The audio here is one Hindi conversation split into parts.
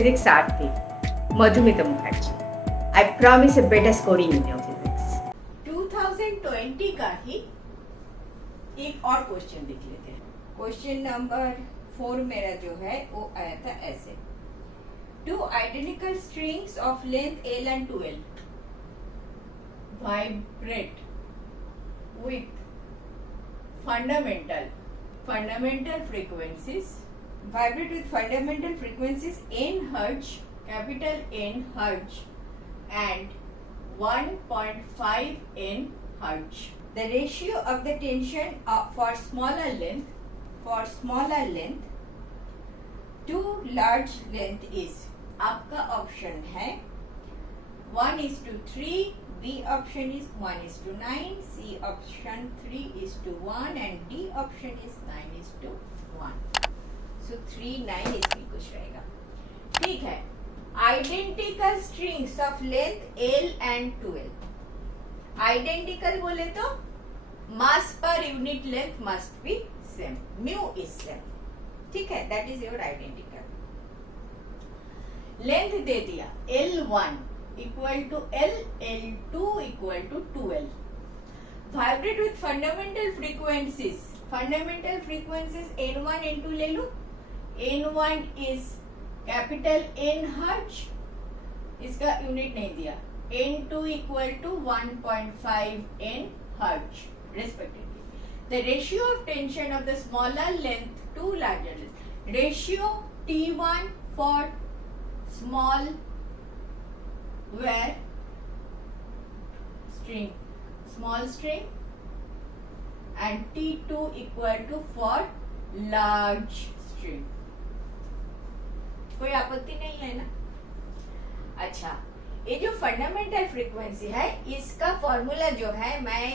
physics Aarti, Madhumita Mukherjee. I promise a better scoring in your physics. 2020 का ही एक और क्वेश्चन देख लेते हैं. क्वेश्चन नंबर 4 मेरा जो है वो आया था ऐसे. Two identical strings of length L and 2L vibrate with fundamental frequencies n hertz, capital N hertz and 1.5 n hertz. The ratio of the tension for smaller length to large length is, आपका ऑप्शन है 1:3, B option is 1:9, C option 3:1 and D option is 9:1. So 3, 9 इसमें कुछ रहेगा. ठीक है. Identical strings of length L and 2L. Identical बोले तो mass per unit length must be same. Mu is same. ठीक है. That is your identical. Length दे दिया L1 equal to L, L2 equal to 2L. Vibrate with fundamental frequencies. Fundamental frequencies N1, N2 ले लो. N1 is capital N hertz. इसका यूनिट नहीं दिया. N2 equal to 1.5 N hertz respectively. The ratio of tension of the smaller length to larger length. Ratio T1 for small where small string and T2 equal to for large string. कोई आपत्ति नहीं है ना? अच्छा, ये जो फंडामेंटल फ्रीक्वेंसी है इसका फॉर्मूला जो है मैं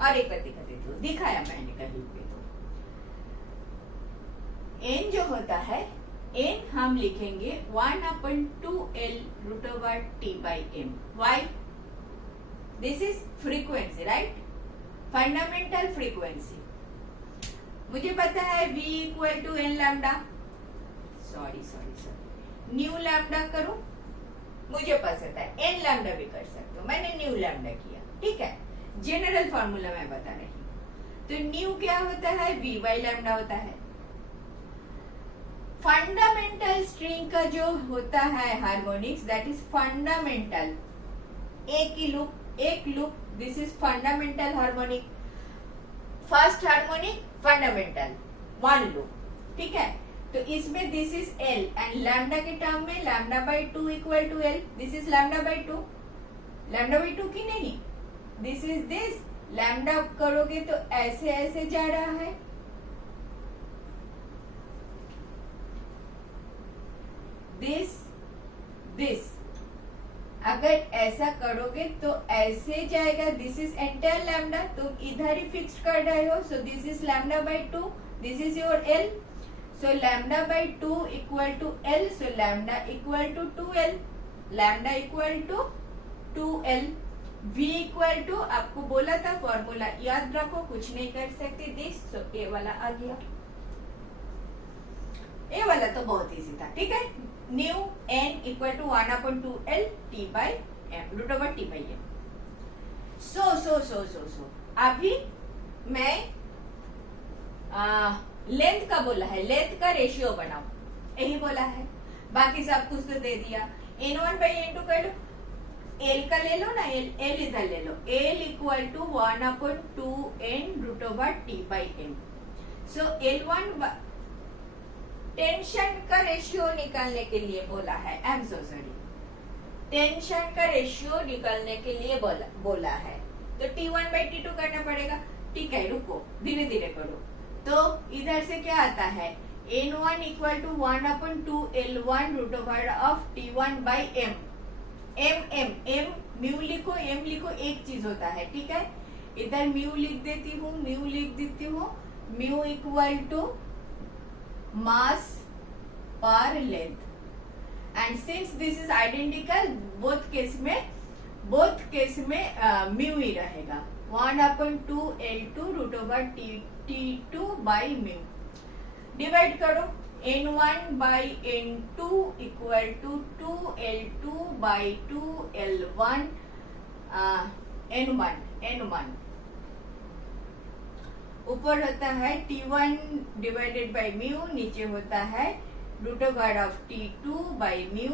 और एक बार दिखा देती हूँ. दिखाया मैंने कहीं पे. तो n जो होता है n हम लिखेंगे 1/2L √T/m. Why? This is frequency, right? Fundamental frequency. मुझे पता है V equal to n lambda. Sorry new lambda करूं. मुझे पता है n लैम्डा भी कर सकते हो. मैंने न्यू लैम्डा किया. ठीक है. जनरल फॉर्मूला मैं बता रही हूँ. तो न्यू क्या होता है? V/, लैम्डा होता है. फंडामेंटल स्ट्रिंग का जो होता है हार्मोनिक्स, दैट इज फंडामेंटल. एक loop. This is fundamental harmonic. First harmonic fundamental, 1 loop. ठीक है. तो इसमें this is L and lambda के टर्म में λ/2 equal to L. This is λ/2 की नहीं. This is this. लैम्डा करोगे तो ऐसे जा रहा है. दिस अगर ऐसा करोगे तो ऐसे जाएगा. This is entire lambda. तुम इधर ही फिक्स कर रहे हो. So this is λ/2. This is your L. So λ/2 equal to L. So lambda equal to 2L. Lambda equal to 2L. V equal to, आपको बोला था फॉर्मूला याद रखो, कुछ नहीं कर सकते. दिस. So A वाला आ गया. A वाला तो बहुत इजी था. ठीक है. New n equal to 1/2L T/m √T/m. So अभी मैं लेंथ का बोला है. लेंथ का रेशियो बनाओ, यही बोला है. बाकी सब कुछ तो दे दिया. N1/N2 कर लो. L का ले लो ना. L इधर ले लो. L equal to 1/2N √T/m. So L1 tension का रेशियो निकालने के लिए बोला है. I am so sorry. Tension का रेशियो निकालने के लिए बोला है. तो T1/T2 करना पड़ेगा. ठीक है, रुको, धीरे धीरे करो. तो इधर से क्या आता है? N1 equal to 1/2L1 √T1/m. m mu लिखो, m लिखो, एक चीज होता है. ठीक है. इधर म्यू लिख देती हूँ. म्यू इक्वल टू मास पर length. And since this is identical, both case में म्यू ही रहेगा. 1/2L2 √T2/μ. डिवाइड करो. n1 by n2 equal to 2l2 by 2l1 n1 ऊपर होता है t1 डिवाइडेड बाय म्यू, नीचे होता है root over of t2 by mu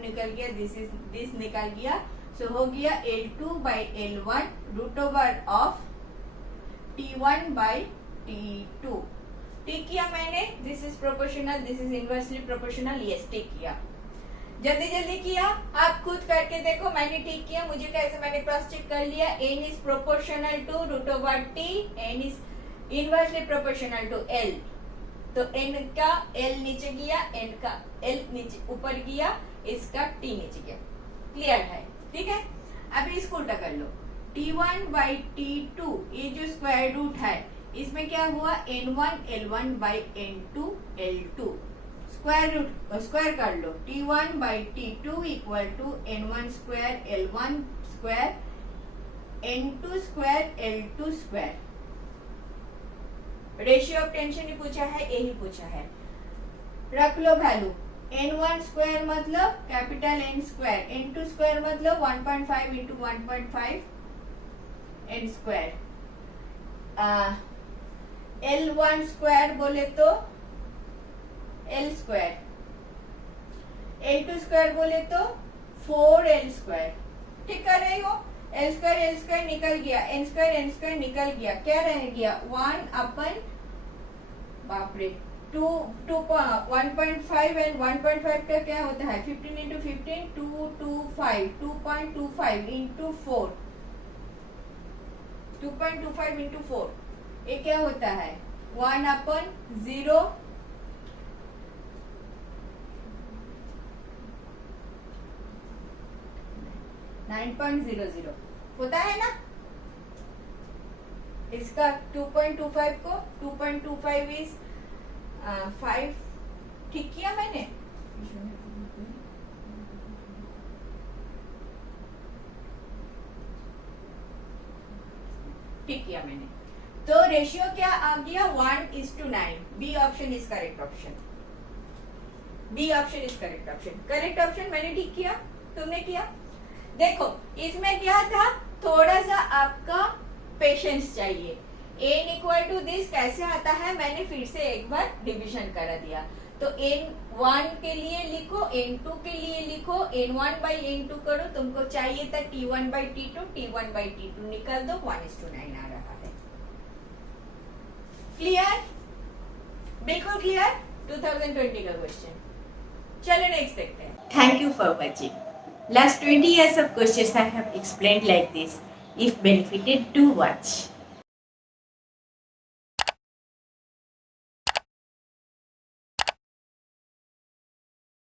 निकल गया, दिस निकल गया, सो हो गया l2 by l1 root over of t1 by t2। Tick किया मैंने, this is proportional, this is inversely proportional, yes tick किया। जल्दी जल्दी किया, आप खुद करके देखो, मैंने टिक किया, मुझे कैसे मैंने क्रॉस चेक कर लिया। n is proportional to root over t, n is inversely proportional to l, तो n का l नीचे गया, n का l नीचे ऊपर गया, इसका t नीचे गया, क्लियर है, ठीक है। अभी इसको उल्टा कर लो, t1 बाई t2, ये जो स्क्वायर रूट है इसमें क्या हुआ, n1 l1 by n2 l2, square कर लो, t1 by t2 equal to n1 square l1 square n2 square l2 square. Ratio of tension ही पूछा है, यही पूछा है, रख लो वैल्यू। n1 स्क्वायर मतलब capital N square, n2 square मतलब 1.5 into 1.5 n square, l1 square बोले तो l स्क्वायर, l2 स्क्वायर बोले तो 4l स्क्वायर, ठीक कर रही हो। l स्क्वायर निकल गया, n स्क्वायर निकल गया, क्या रह गया 1 अपन बाप रे 1.5 एंड 1.5 का क्या होता है 15 इंटू 15 2.25 इंटू 4, 2.25 इंटू 4, ये क्या होता है 1/0, 9.00 होता है ना। इसका 2.25 को 2.25 इज 5, ठीक किया मैंने, ठीक किया मैंने। तो रेशियो क्या आ गया 1:9, B option is correct option, B option is correct option, correct option मैंने ठीक किया, तुमने किया। देखो इसमें क्या था, थोड़ा सा आपका पेशेंस चाहिए। n इक्वल टू दिस कैसे आता है, मैंने फिर से एक बार डिवीजन करा दिया, तो n1 के लिए लिखो, n2 के लिए लिखो, n1 बाई n2 करो, तुमको चाहिए था t1 by t2, t1 by t2 निकाल दो, 1:9 आ रहा है। क्लियर, बिल्कुल क्लियर, 2020 का क्वेश्चन। चलो नेक्स्ट देखते हैं। Thank you for watching. Last 20 years of questions I have explained like this. If benefited, do watch.